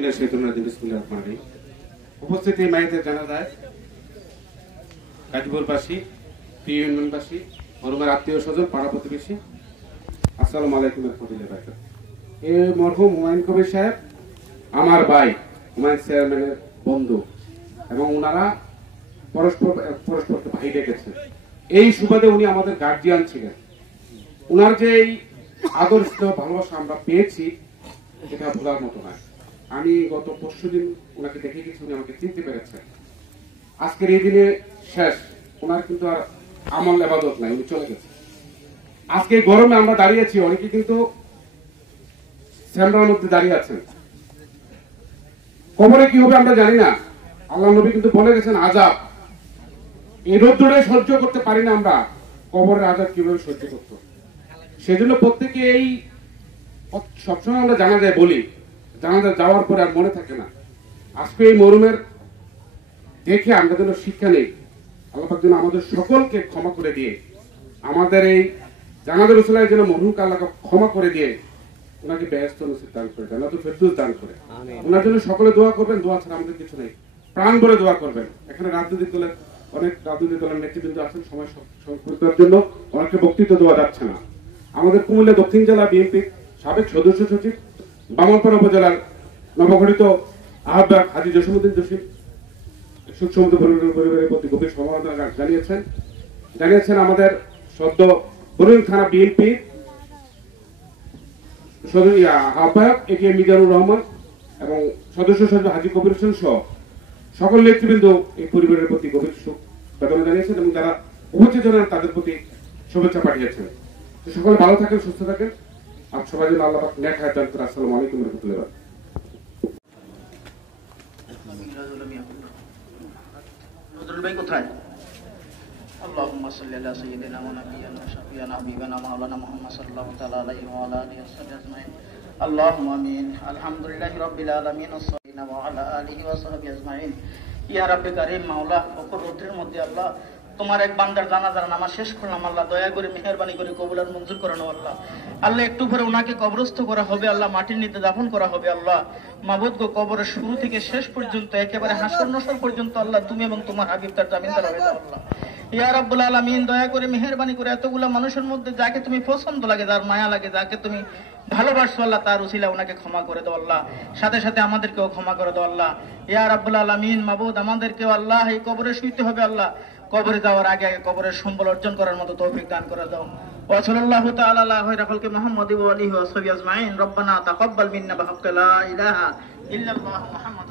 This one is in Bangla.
মিনাশ শাইতানির রাজিম বিসমিল্লাহির রহমানির রহিম। উপস্থিতি মায়েদের জানাজায় গাজীপুরবাসী, প্রিয় ইউনিয়নবাসী, মরহুমের আত্মীয় স্বজন, পাড়া প্রতিবেশী, আসসালামু আলাইকুম ওয়া রাহমাতুল্লাহি ওয়া বারাকাতুহু। এই মরহুম হুমায়ুন কবির সাহেব আমার ভাই, হুমায়ুন চেয়ারম্যানের বন্ধু, এবং ওনারা পরস্পরকে ভাই ডেকেছেন। এই সুবাদে উনি আমাদের গার্জিয়ান ছিলেন। ওনার যে এই আদর্শ ভালোবাসা আমরা পেয়েছি, এটা ভোলার মতো নয়। আমি গত পরশুদিন ওনাকে দেখে গেছি, উনি আমাকে চিনতে পেরেছেন। আজকের এই দিনে শেষ, ওনার কিন্তু আর আমল ইবাদত নাই, উনি চলে গেছে। আজকে গরমে আমরা দাঁড়িয়েছি, অনেকে কিন্তু শ্যামরার মধ্যে দাঁড়িয়ে আছেন। কবরে কি হবে আমরা জানি না। আল্লাহ নবী কিন্তু বলে গেছেন আযাব। এই রোদ্দুরে সহ্য করতে পারি না আমরা, কবরের আযাব কিভাবে সহ্য করতে। সেজন্য প্রত্যেকে এই সবসময় আমরা জানাজায় বলি, জানাজা যাওয়ার পরে আর মনে থাকে না। আজকে এই মরহুমের দেখে আমরা যেন শিক্ষা নেই। আল্লাহ পাক যেন আমাদের সকলকে ক্ষমা করে দিয়ে, আমাদের এই জানাজা রসুলের যেন মরহুমকে আল্লাহ ক্ষমা করে দিয়ে ওনাকে বেহেশত নসিব দান করে, জান্নাতুল ফেরদৌস দান করে। ওনার জন্য সকলে দোয়া করবেন। দোয়া ছাড়া আমাদের কিছু নেই, প্রাণ ভরে দোয়া করবেন। এখানে রাজনৈতিক দলের অনেক রাজনৈতিক দলের নেতৃবৃন্দ আছেন, সময় সংক্ষিপ্তের জন্য অনেকে বক্তৃতা দেওয়া যাচ্ছে না। আমাদের কুমিল্লা দক্ষিণ জেলা বিএনপির সাবেক সদস্য সচিব, বামনপাড়া উপজেলার নবগঠিত আহ্বায়ক হাজী জসিমউদ্দিন জসিম শোক সমুদ্র পরিবারের প্রতি গভীর সমবেদনা জানিয়েছেন আমাদের সদ্য বরুণ থানা বিএনপি আহ্বায়ক এটিএম মিজানুর রহমান এবং সদস্য সচিব হাজী কবির হোসেন সহ সকল নেতৃবৃন্দ এই পরিবারের প্রতি গভীর শোক বেদনা জানিয়েছেন এবং যারা উপস্থিত হলেন তাদের প্রতি শুভেচ্ছা পাঠিয়েছেন। সকলে ভালো থাকেন, সুস্থ থাকেন। আর সবাই যেন আল্লাহ পাক নেক হায়াত দান করে। আসসালামু আলাইকুম ওয়া রাহমাতুল্লাহি ওয়া বারাকাতুহু। اللهم صل على سيدنا ونبينا وشفيعنا حبيبنا مولانا محمد صلى الله تعالى عليه وعلى اله وصحبه اجمعين اللهم امين الحمد لله رب العالمين والصلاه وعلى اله وصحبه اجمعين ইয়া রাব্বি কারীম মাওলা ফকর রৌদ্রের মধ্যে আল্লাহ তোমার এক বান্দার জানাজার নামাজ শেষ করলাম আল্লাহ, দয়া করে মেহেরবানি করে কবুল আর মঞ্জুর করানো আল্লাহ। আল্লাহ একটু পরে ওনাকে কবরস্থ করা হবে আল্লাহ, মাটির নিচে দাফন করা হবে আল্লাহ। মাবুদ গো, কবরের শুরু থেকে শেষ পর্যন্ত একেবারে হাসর নসর পর্যন্ত আল্লাহ তুমি এবং তোমার হাবিব তার জামিনদার হয়ে যাও আল্লাহ। ইয়া রাব্বুল আলামিন, দয়া করে মেহেরবানি করে এতগুলা মানুষের মধ্যে যাকে তুমি পছন্দ লাগে, যার মায়া লাগে, যাকে তুমি ভালোবাসো আল্লাহ, তার উসিলা ওনাকে ক্ষমা করে দাও আল্লাহ। সাথে সাথে আমাদেরকেও ক্ষমা করে দাও আল্লাহ। ইয়া রাব্বুল আলামিন, মাবুদ আমাদেরকেও আল্লাহ এই কবরে শুইতে হবে আল্লাহ, কবরে যাওয়ার আগে আগে কবরের সম্বল অর্জন করার মতো তৌফিক দান করে দাও। ওয়া সাল্লাল্লাহু তাআলা আলা খায়রি খালকি মুহাম্মাদি ওয়া আলিহি ওয়া সাহবিহি আজমাইন। রব্বানা তাকাব্বাল মিন্না বিহাক্কি লা ইলাহা ইল্লাল্লাহু মুহাম্মাদুর